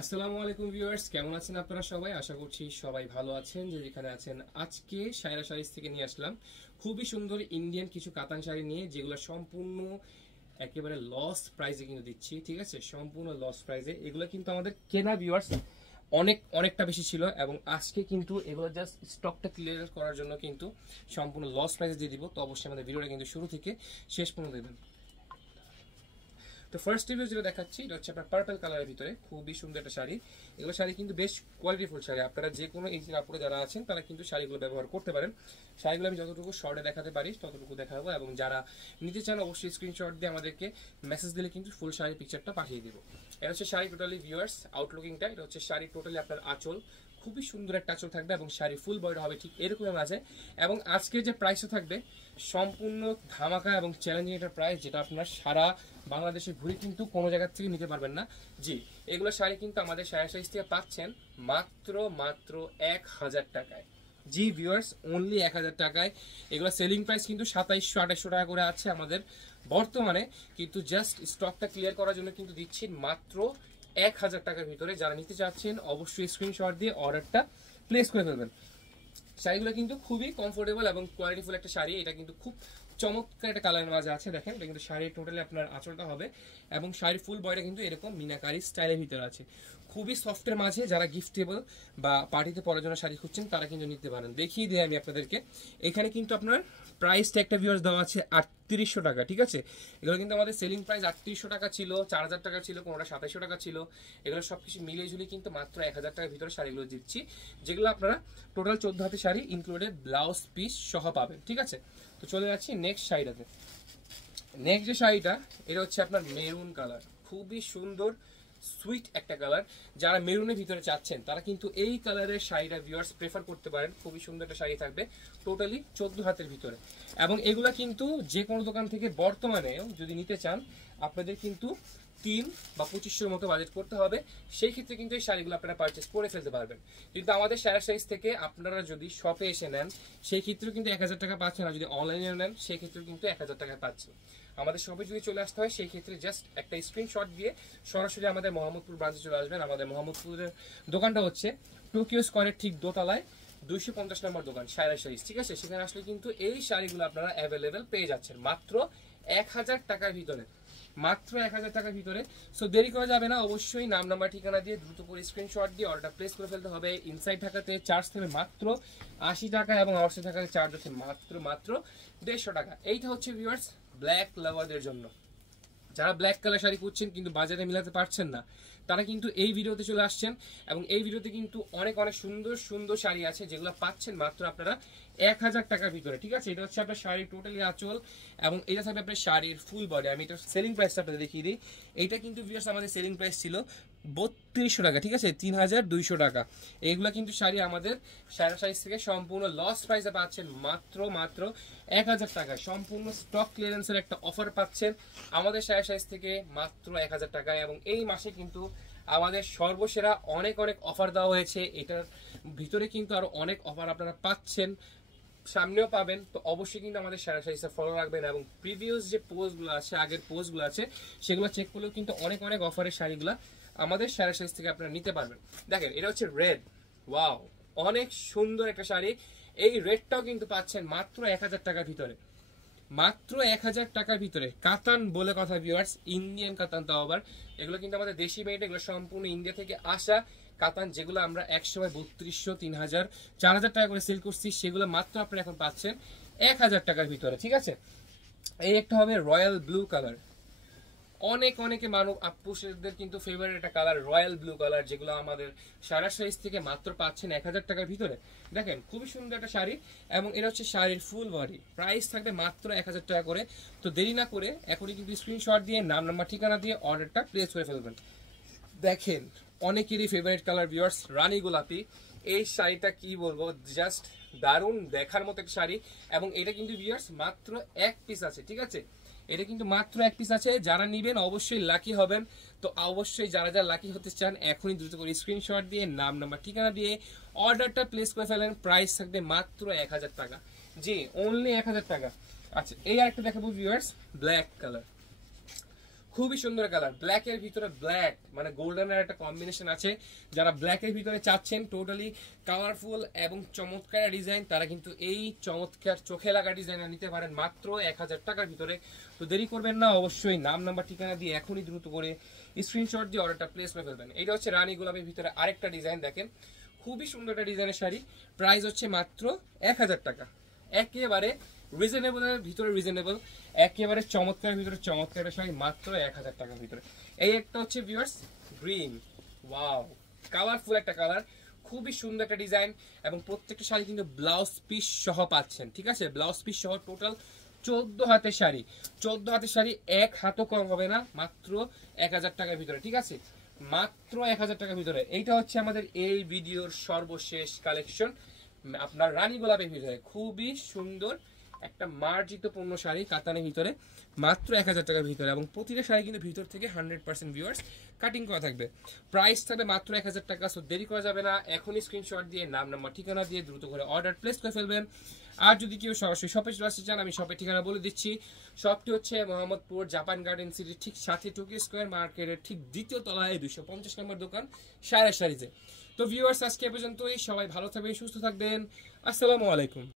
আসসালামু আলাইকুম ভিউয়ার্স, কেমন আছেন আপনারা সবাই? আশা করছি সবাই ভালো আছেন। যে যেখানে আছেন, আজকে সায়রা শাড়িজ থেকে নিয়ে আসলাম খুবই সুন্দর ইন্ডিয়ান কিছু কাতান শাড়ি নিয়ে, যেগুলো সম্পূর্ণ একেবারে লস প্রাইসে কিন্তু দিচ্ছি। ঠিক আছে, সম্পূর্ণ লস প্রাইসে। এগুলো কিন্তু আমাদের কেনা ভিউয়ার্স অনেকটা বেশি ছিল, এবং আজকে কিন্তু এগুলো জাস্ট স্টকটা ক্লিয়ার করার জন্য কিন্তু সম্পূর্ণ লস প্রাইসে দিয়ে দিব। তো অবশ্যই আমাদের ভিডিওটা কিন্তু শুরু থেকে শেষ পর্যন্ত দেবেন। তো ফার্স্ট রিভিউ যেটা দেখাচ্ছি, এটা হচ্ছে আপনার পার্পল কালারের ভিতরে খুবই সুন্দর একটা শাড়ি। এগুলো শাড়ি কিন্তু বেশ কোয়ালিটিফুল শাড়ি। আপনারা যে কোনো এজের আপুরে যারা আছেন তারা কিন্তু শাড়িগুলো ব্যবহার করতে পারেন। শাড়িগুলো আমি যতটুকু শর্টে দেখাতে পারি ততটুকু দেখাবো, এবং যারা নিতে চান অবশ্যই স্ক্রিনশট দিয়ে আমাদেরকে মেসেজ দিলে কিন্তু ফুল শাড়ির পিকচারটা পাঠিয়ে দেবো। এটা হচ্ছে শাড়ি টোটালি ভিউয়ার্স আউটলুকিংটা। এটা হচ্ছে শাড়ি টোটালি আপনার আঁচল, খুবই সুন্দর একটা আঁচল থাকবে, এবং শাড়ি ফুল বডিটা হবে ঠিক এরকমের মাঝে। এবং আজকের যে প্রাইসটা থাকবে সম্পূর্ণ ধামাকা এবং চ্যালেঞ্জিং একটা প্রাইস, যেটা আপনার সারা বাংলাদেশে ঘুরে কিন্তু কোনো জায়গা থেকে নিতে পারবেন না। জি, এগুলো শাড়ি কিন্তু আমাদের সারা সাইজ থেকে পাচ্ছেন মাত্র 1000 টাকায়। জি ভিউয়ার্স, অনলি 1000 টাকায়। এগুলো সেলিং প্রাইস কিন্তু 2700-2800 টাকা করে আছে আমাদের বর্তমানে, কিন্তু জাস্ট স্টকটা ক্লিয়ার করার জন্য কিন্তু দিচ্ছি মাত্র 1000 টাকার ভিতরে। যারা নিতে চাচ্ছেন অবশ্যই স্ক্রিনশট দিয়ে অর্ডারটা প্লেস করে ফেলবেন। শাড়িগুলো কিন্তু খুবই কমফোর্টেবল এবং কোয়ালিটিফুল একটা শাড়ি। এটা কিন্তু খুব চমৎকার একটা কালারের মাঝে আছে। দেখেন, এটা কিন্তু শাড়ির টোটালি আপনার আঁচলটা হবে, এবং শাড়ির ফুল বডিটা কিন্তু এরকম মিনাকারি স্টাইলের ভিতরে আছে। খুবই সফটের মাঝে যারা গিফটেবল বা পার্টিতে পরার জন্য শাড়ি খুঁজছেন তারা কিন্তু নিতে পারেন। দেখিয়ে দিই আমি আপনাদেরকে। এখানে কিন্তু আপনার প্রাইসটা একটা ভিউয়ার্স দেওয়া আছে 3800 টাকা। ঠিক আছে, এগুলো কিন্তু আমাদের সেলিং প্রাইস 3800 টাকা ছিল, 4000 টাকা ছিল, কোনোটা 2700 টাকা ছিল। এগুলো সব কিছু মিলে ঝুলে কিন্তু মাত্র 1000 টাকার ভিতরে শাড়িগুলো দিচ্ছি, যেগুলো আপনারা টোটাল 14 হাতে শাড়ি ইনক্লুডেড ব্লাউজ পিস সহ পাবেন। ঠিক আছে, তো চলে যাচ্ছি নেক্সট শাড়িটাতে। নেক্সট যে শাড়িটা, এটা হচ্ছে আপনার মেরুন কালার, খুবই সুন্দর সুইট একটা কালার। যারা মেরুনের ভিতরে চাচ্ছেন তারা কিন্তু এই কালারের শাড়িটা ভিউয়ার্স প্রেফার করতে পারেন। খুবই সুন্দর একটা শাড়ি থাকবে টোটালি 14 হাতের ভিতরে, এবং এগুলা কিন্তু যে কোনো দোকান থেকে বর্তমানে যদি নিতে চান আপনাদের কিন্তু 3 বা 2500 মতো বাজেট করতে হবে। সেই ক্ষেত্রে কিন্তু এই শাড়িগুলো আপনারা পারচেস করে ফেলতে পারবেন। কিন্তু আমাদের সারা সাইজ থেকে আপনারা যদি শপে এসে নেন সেই ক্ষেত্রেও কিন্তু 1000 টাকা পাচ্ছেন, আর যদি অনলাইনে নেন সেই ক্ষেত্রেও কিন্তু 1000 টাকা পাচ্ছেন। আমাদের শপে যদি চলে আসতে হয় সেই ক্ষেত্রে জাস্ট একটা স্ক্রিনশট দিয়ে সরাসরি আমাদের মোহাম্মদপুর ব্রাঞ্চে চলে আসবেন। আমাদের মোহাম্মদপুরের দোকানটা হচ্ছে টোকিও স্কয়ারের ঠিক দোতলায় 250 নম্বর দোকান সায়রা শাড়ি। ঠিক আছে, সেখানে আসলে কিন্তু এই শাড়িগুলো আপনারা অ্যাভেলেবেল পেয়ে যাচ্ছেন মাত্র 1000 টাকার ভিতরে, মাত্র 1000 টাকার ভিতরে। সো দেরি করা যাবে না, অবশ্যই নাম নাম্বার ঠিকানা দিয়ে দ্রুত করে স্ক্রিনশট দিয়ে অর্ডার প্লেস করে ফেলতে হবে। ইনসাইড ঢাকাতে চার্জ থাকবে মাত্র 80 টাকা, এবং আউটসাইড ঢাকাতে চার্জ হচ্ছে মাত্র 150 টাকা। এইটা হচ্ছে ভিউয়ার্স ব্ল্যাক লাভারদের জন্য। যারা ব্ল্যাক কালার শাড়ি খুঁজছেন কিন্তু বাজারে মিলাতে পারছেন না, তারা কিন্তু এই ভিডিওতে চলে আসছেন, এবং এই ভিডিওতে কিন্তু অনেক সুন্দর সুন্দর শাড়ি আছে যেগুলো পাচ্ছেন মাত্র আপনারা 1000 টাকার ভিতরে। ঠিক আছে, এটা হচ্ছে আপনার শাড়ির টোটালি আঁচল, এবং এটা থাকবে আপনার শাড়ির ফুল বডি। আমি এটা সেলিং প্রাইসটা আপনাদের দেখিয়ে দিই। এইটা কিন্তু ভিউয়ার্স আমাদের সেলিং প্রাইস ছিল 3200 টাকা। ঠিক আছে, 3200 টাকা। এইগুলো কিন্তু শাড়ি আমাদের সারা সাইজ থেকে সম্পূর্ণ লস প্রাইসে পাচ্ছেন মাত্র 1000 টাকায়। সম্পূর্ণ স্টক ক্লিয়ারেন্সের একটা অফার পাচ্ছেন আমাদের সারা সাইজ থেকে মাত্র 1000 টাকায়। এবং এই মাসে কিন্তু আমাদের সর্বসেরা অনেক অফার দেওয়া হয়েছে। এটার ভিতরে কিন্তু আরো অনেক অফার আপনারা পাচ্ছেন, সামনেও পাবেন। তো অবশ্যই কিন্তু আমাদের সারা সাইজটা ফলো রাখবেন, এবং প্রিভিয়াস যে পোস্টগুলো আছে, আগের পোস্টগুলো আছে, সেগুলো চেক করলেও কিন্তু অনেক অফারের শাড়িগুলো আমাদের সারা সাইজ থেকে আপনারা নিতে পারবেন। দেখেন, এটা হচ্ছে রেড, ওয়াও, অনেক সুন্দর একটা শাড়ি। এই রেডটাও কিন্তু পাচ্ছেন মাত্র 1000 টাকার ভিতরে, মাত্র 1000 টাকার ভিতরে। কাতান বলে কথা ভিউয়ার্স, ইন্ডিয়ান কাতান, তাও আবার এগুলো কিন্তু আমাদের দেশি মেড, এগুলো সম্পূর্ণ ইন্ডিয়া থেকে আসা কাতান, যেগুলো আমরা একসময় 3200, 3000, 4000 টাকা করে সেল করছি, সেগুলো মাত্র আপনারা এখন পাচ্ছেন 1000 টাকার ভিতরে। ঠিক আছে, এই একটা হবে রয়্যাল ব্লু কালার। অনেকে মানব আপুষদের কিন্তু ফেভারিট একটা কালার রয়্যাল ব্লু কালার, যেগুলো আমাদের সারা সাইজ থেকে মাত্র পাচ্ছেন 1000 টাকার ভিতরে। দেখেন, খুবই সুন্দর একটা শাড়ি, এবং এটা হচ্ছে শাড়ির ফুল বডি। প্রাইস থাকবে মাত্র 1000 টাকা করে। তো দেরি না করে এখনই কিন্তু স্ক্রিনশট দিয়ে নাম নাম্বার ঠিকানা দিয়ে অর্ডারটা প্লেস করে ফেলবেন। দেখেন, অনেকেরই ফেভারিট কালার ভিউয়ার্স রানী গোলাপি। এই শাড়িটা কি বলবো, জাস্ট দারুণ দেখার মতো একটা শাড়ি, এবং এটা কিন্তু ভিউয়ার্স মাত্র এক পিস আছে। ঠিক আছে, এটা কিন্তু মাত্র এক পিস আছে। যারা নিবেন অবশ্যই লাকি হবেন। তো অবশ্যই যারা লাকি হতে চান এখনই দ্রুত করে স্ক্রিনশট দিয়ে নাম নাম্বার ঠিকানা দিয়ে অর্ডারটা প্লেস করে ফেলেন। প্রাইস থাকবে মাত্র 1000 টাকা। জি, অনলি 1000 টাকা। আচ্ছা, এই আরেকটা দেখাবো ভিউয়ার্স, ব্ল্যাক কালার, খুবই সুন্দর কালার, ব্ল্যাক এর ভিতরে ব্ল্যাক মানে গোল্ডেনের একটা কম্বিনেশন আছে। যারা ব্ল্যাক এর ভিতরে চাচ্ছেন টোটালি কালারফুল এবং চমৎকার ডিজাইন, তারা কিন্তু এই চমৎকার চোখে লাগা ডিজাইন নিতে পারেন মাত্র 1000 টাকার ভিতরে। তো দেরি করবেন না, অবশ্যই নাম নাম্বার ঠিকানা দিয়ে এখনই দ্রুত করে স্ক্রিনশট দিয়ে অর্ডারটা প্লেস করে ফেলবেন। এটা হচ্ছে রানী গোলাপের ভিতরে আরেকটা ডিজাইন, দেখেন খুবই সুন্দর একটা ডিজাইনের শাড়ি, প্রাইস হচ্ছে মাত্র 1000 টাকা। একেবারে রিজনেবলের ভিতরে রিজনেবল, একেবারে চমৎকারের ভিতরে চমৎকার একটা শাড়ি মাত্র 1000 টাকার ভিতরে। এই একটা হচ্ছে ভিউয়ার্স গ্রিন, ওয়াও কালারফুল একটা কালার, খুবই সুন্দর একটা ডিজাইন এবং প্রত্যেকটা শাড়ি কিন্তু ব্লাউজ পিস সহ পাচ্ছেন, ঠিক আছে? ব্লাউজ পিস সহ টোটাল 14 হাতের শাড়ি, 14 হাতের শাড়ি, এক হাতও কম হবে না, মাত্র 1000 টাকার ভিতরে, ঠিক আছে? মাত্র 1000 টাকার ভিতরে। এইটা হচ্ছে আমাদের এই ভিডিওর সর্বশেষ কালেকশন, আপনার রানী গোলাপের ভিতরে খুবই সুন্দর একটা মার্জিত পূর্ণ শাড়ি কাতানের ভিতরে মাত্র 1000 টাকার ভিতরে, এবং প্রতিটা শাড়ি কিন্তু ভিতর থেকে 100% ভিউয়ার্স কাটিং করা থাকবে। প্রাইস থাকবে মাত্র 1000 টাকা। সো দেরি করা যাবে না, এখনই স্ক্রিনশট দিয়ে নাম নাম্বার ঠিকানা দিয়ে দ্রুত করে অর্ডার প্লেস করে ফেলবেন। আর যদি কেউ সরাসরি শপে চলে আসতে চান, আমি শপের ঠিকানা বলে দিচ্ছি। শপটি হচ্ছে মোহাম্মদপুর জাপান গার্ডেন সিটির ঠিক সাথে টোকিও স্কোয়ার মার্কেটের ঠিক দ্বিতীয় তলায় 250 নম্বর দোকান সায়রা শাড়িতে। তো ভিউয়ার্স আজকে এ পর্যন্তই, সবাই ভালো থাকবেন, সুস্থ থাকবেন, আসসালামু আলাইকুম।